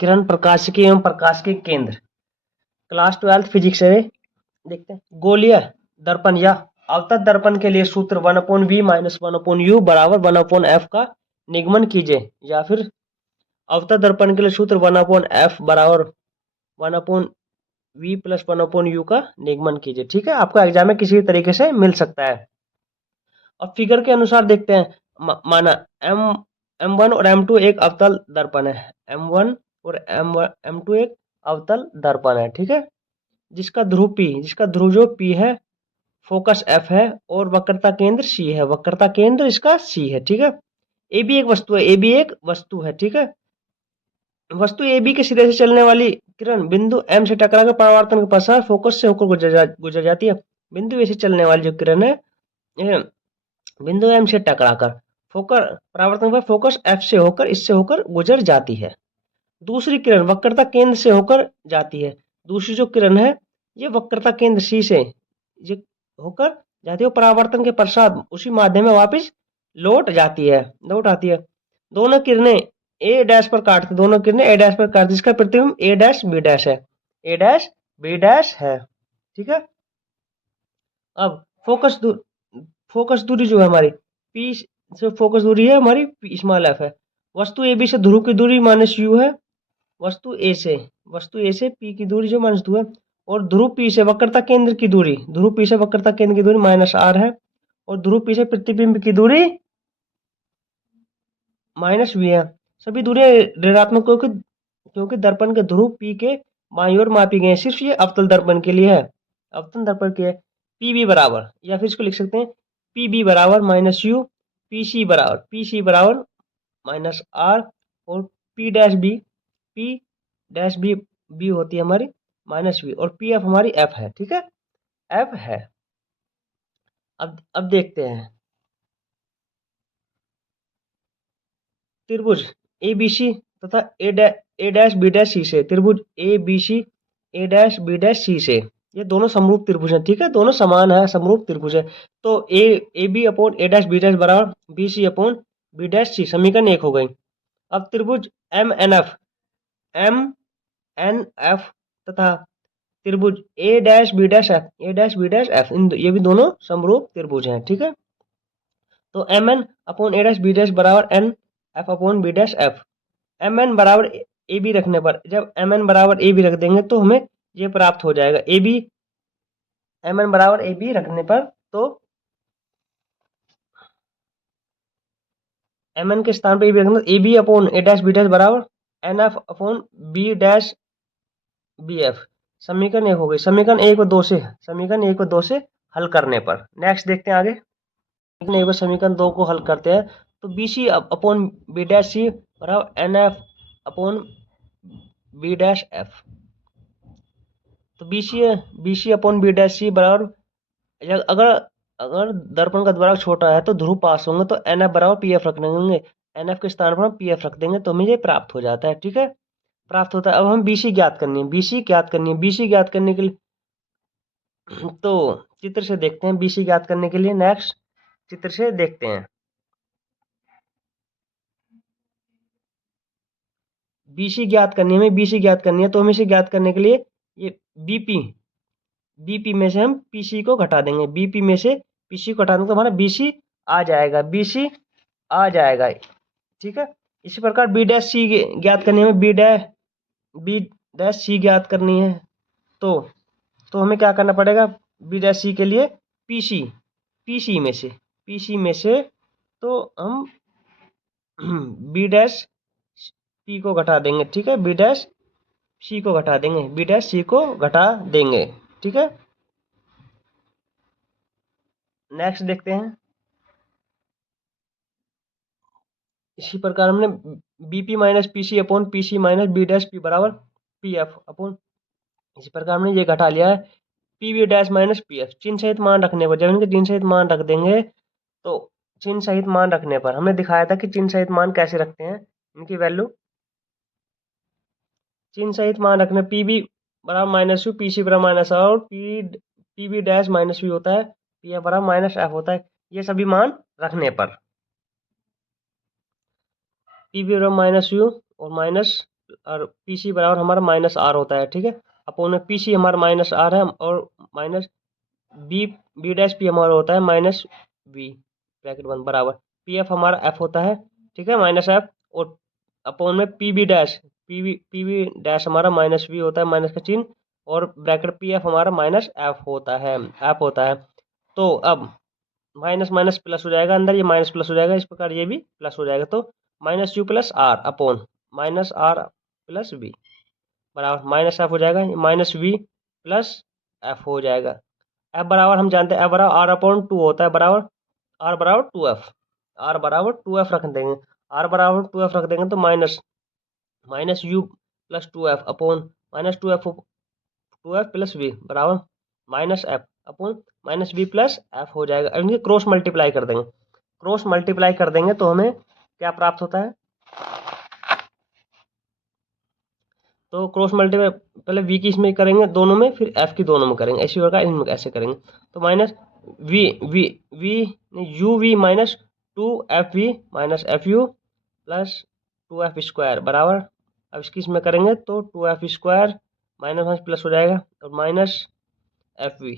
किरण प्रकाशिकी एवं प्रकाशिकी केंद्र, क्लास 12 फिजिक्स है। देखते हैं, गोलीय दर्पण या अवतल दर्पण के लिए सूत्र 1/v माइनस 1/u बराबर 1/f का निगमन कीजिए, या फिर अवतल दर्पण के लिए सूत्र 1/f बराबर 1/v प्लस 1/u का निगमन कीजिए। ठीक है, आपका एग्जाम में किसी भी तरीके से मिल सकता है। अब फिगर के अनुसार देखते हैं, माना M1 और M2 एक अवतल दर्पण है, M1 और M2 एक अवतल दर्पण है। ठीक है, जिसका ध्रुव जो P है, फोकस F है और वक्रता केंद्र C है, वक्रता केंद्र इसका C है। ठीक है, ए भी एक वस्तु है, ए भी एक वस्तु है। ठीक है, वस्तु ए बी के सिरे से चलने वाली किरण बिंदु M से टकराकर परावर्तन के पश्चात फोकस से होकर गुजर जाती है। बिंदु ए से चलने वाली जो किरण है, बिंदु M से टकराकर परावर्तन पर फोकस F से होकर इससे होकर गुजर जाती है। दूसरी किरण वक्रता केंद्र से होकर जाती है। दूसरी जो किरण है, ये वक्रता केंद्र C से ये होकर जाती है, परावर्तन के पश्चात उसी माध्यम में वापस लौट आती है। दोनों किरणें ए डैश पर काटती, जिसका प्रतिबिंब ए डैश बी डैश है। ठीक है, अब फोकस दूरी जो है हमारी P से, फोकस दूरी है हमारी P स्मॉल f है। वस्तु ए बी से ध्रुव की दूरी -u है, वस्तु ए से P की दूरी जो -2 है, और ध्रुव P से वक्रता केंद्र की दूरी -r है, और ध्रुव P से प्रतिबिंब की दूरी -v है। सभी दूरियां ऋणात्मक क्योंकि दर्पण के ध्रुव P के बाईं ओर मापी गए हैं। सिर्फ ये अवतल दर्पण के लिए है, PB बराबर, या फिर इसको लिख सकते हैं PB बराबर -u, PC बराबर -r, और P डैश बी होती है हमारी -v, और PF हमारी F है। ठीक है, F है। अब देखते हैं, त्रिभुज ABC तथा A dash B dash C से, त्रिभुज ABC A dash B dash C से, ये दोनों समरूप त्रिभुज हैं। ठीक है, दोनों समान है, समरूप त्रिभुज है। तो AB upon A dash B dash बराबर BC upon B dash C, समीकरण 1 हो गई। अब त्रिभुज MNF तथा त्रिभुज A dash B dash F, ये भी दोनों समरूप त्रिभुज हैं। ठीक है, तो MN upon A dash B dash बराबर N F upon B dash F। MN बराबर AB रखने पर, जब MN बराबर AB रख देंगे तो हमें ये प्राप्त हो जाएगा। MN बराबर AB रखने पर, तो MN के स्थान पर AB रखना, AB upon A dash B dash बराबर NF upon B dash BF, समीकरण 1 हो गई। समीकरण 1 और 2 से हल करने पर, नेक्स्ट देखते हैं आगे। एक बार समीकरण 2 को हल करते हैं, तो BC upon B dash C बराबर NF upon B dash F। तो BC upon B dash C बराबर, अगर दर्पण का द्वारक छोटा है तो ध्रुव पास होंगे, तो NF बराबर PF रखने होंगे। NF के स्थान पर हम PF रख देंगे तो हमें ये प्राप्त हो जाता है। ठीक है, प्राप्त होता है। अब हम BC ज्ञात करनी है, BC ज्ञात करने के लिए तो चित्र से देखते हैं। BC ज्ञात करने के लिए नेक्स्ट चित्र से देखते हैं। BC ज्ञात करनी है, तो हम इसे ज्ञात करने के लिए ये BP में से हम PC को घटा देंगे, BP में से PC को घटा देंगे तो हमारा BC आ जाएगा, ठीक है। इसी प्रकार B डैश C ज्ञात करनी है, B डैश C ज्ञात करनी है, तो हमें क्या करना पड़ेगा, B डैश C के लिए PC में से तो हम B डैश P को घटा देंगे। ठीक है, B डैश C को घटा देंगे। ठीक है, नेक्स्ट देखते हैं। इसी प्रकार हमने BP minus PC upon PC minus B dash P बराबर PF अपॉन, इसी प्रकार हमने ये घटा लिया है PB डैश माइनस PF। चिन्ह सहित मान रखने पर, जब इनके चिन्ह सहित मान रख देंगे, तो चिन्ह सहित मान रखने पर हमने दिखाया था कि चिन्ह सहित मान कैसे रखते हैं, इनकी वैल्यू चिन्ह सहित मान रखने, PB बराबर -u, PC बराबर -r, और PB डैश -v होता है, PF बराबर -f होता है। ये सभी मान रखने पर PB बराबर -u और और पी सी बराबर हमारा माइनस आर होता है, ठीक है। अपोन में पी सी हमारा माइनस आर है और minus B B dash P हमारा होता है माइनस वी ब्रैकेट बंद बराबर पी एफ हमारा एफ होता है, ठीक है, माइनस एफ। और अपोन में पी वी डैश हमारा माइनस वी होता है, माइनस का चिन्ह, और ब्रैकेट पी एफ हमारा माइनस एफ होता है, एफ होता है। तो अब माइनस माइनस प्लस हो जाएगा, अंदर ये माइनस प्लस हो जाएगा, इस प्रकार ये भी प्लस हो जाएगा। तो minus U plus R upon minus R plus V बराबर माइनस एफ हो जाएगा, माइनस वी प्लस एफ हो जाएगा। एफ बराबर हम जानते हैं एफ बराबर आर अपॉन टू होता है, बराबर आर बराबर टू एफ, आर बराबर टू एफ रख देंगे, आर बराबर टू एफ रख देंगे तो minus minus U plus two F upon minus two F plus V बराबर minus F upon minus V plus F हो जाएगा। इनके क्रॉस मल्टीप्लाई कर देंगे, क्रॉस मल्टीप्लाई कर देंगे तो हमें क्या प्राप्त होता है, तो क्रॉस मल्टीप्लाई पहले वी की इसमें करेंगे दोनों में, फिर एफ की दोनों में करेंगे, ऐसी प्रकार इनमें ऐसे करेंगे। तो minus V V V U V minus two F V minus F U plus two F square बराबर, अब इसकी इसमें करेंगे तो two F square minus minus plus हो जाएगा और minus F V,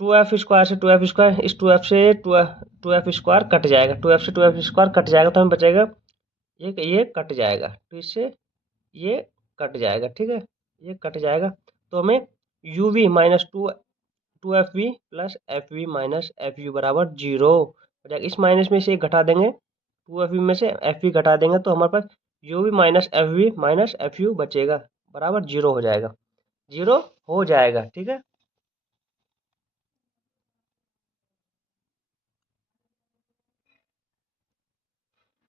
two F square से टू एफ स्क्वायर, इस टू एफ से टू एफ स्क्वायर कट जाएगा, टू एफ से टू एफ स्क्वायर कट जाएगा तो हमें बचेगा ये कट जाएगा, तो इससे ये कट जाएगा, ठीक है, ये कट जाएगा। तो हमें U V minus two F V plus F V minus F U बराबर जीरो हो जाएगा। इस माइनस में से एक घटा देंगे, टू एफ वी में से एफ वी घटा देंगे तो हमारे पास U V minus F U बचेगा बराबर जीरो हो जाएगा, जीरो हो जाएगा, ठीक है।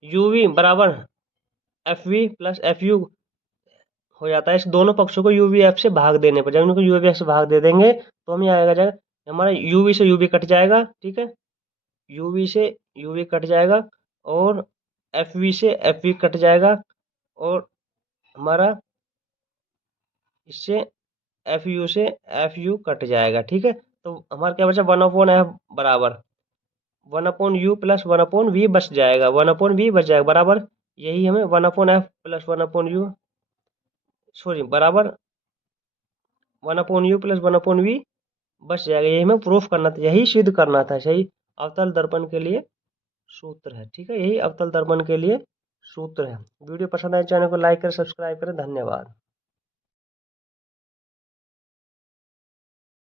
यू वी बराबर F V plus F U हो जाता है, इस दोनों पक्षों को यू वी एफ से भाग देने पर, जब इनको यू वी एफ से भाग दे देंगे तो हमें आएगा जाएगा हमारा यू वी से यू वी कट जाएगा, ठीक है, यू वी से यू वी कट जाएगा और एफ वी से एफ वी कट जाएगा और हमारा इससे एफ यू से एफ यू कट जाएगा, ठीक है। तो हमारा क्या बचा, वन अपॉन एफ बराबर one upon U plus one upon V बच जाएगा, वन अपॉन वी बच जाएगा बराबर, यही हमें one upon F plus one upon U sorry बराबर one upon U plus one upon V बच जाएगा, यही हमें प्रूफ करना था, यही सिद्ध करना था, सही अवतल दर्पण के लिए सूत्र है, ठीक है, यही अवतल दर्पण के लिए सूत्र है। वीडियो पसंद आए चैनल को लाइक करें, सब्सक्राइब करें, धन्यवाद।